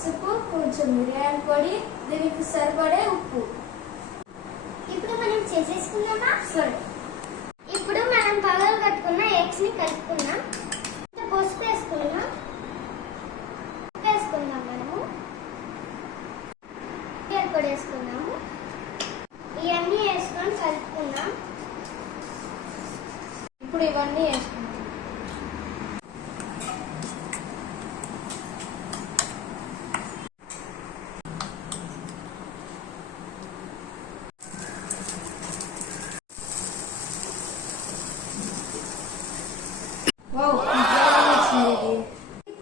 పసుపు, కొంచెం మిరియాల పొడి, దీనికి సరిపడే ఉప్పు. ఇప్పుడు మనం చేసేసుకుందామా? సరే. ఇప్పుడు మనం పగలు కట్టుకున్న ఎగ్స్ ని కలుపుకుందాం. పసుపు వేసుకుందాం. మనము మిరియాల పొడి వేసుకుందాము. ఇవన్నీ వేసుకొని కలుపుకుందాం. ఇప్పుడు ఇవన్నీ వేసుకుందాం.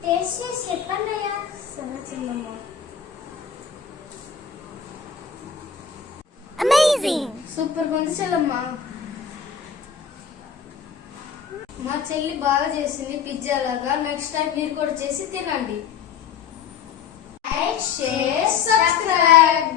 టేస్ట్ చేసి చెప్పండి అయ్యా. సరే చిన్నమ్మ. అమేజింగ్, సూపర్ ఉంది చెల్లమ్మ. మా చెల్లి బాగా చేసింది పిజ్జా లాగా. నెక్స్ట్ టైం మీరు కూడా చేసి తినండి. Like, share, subscribe.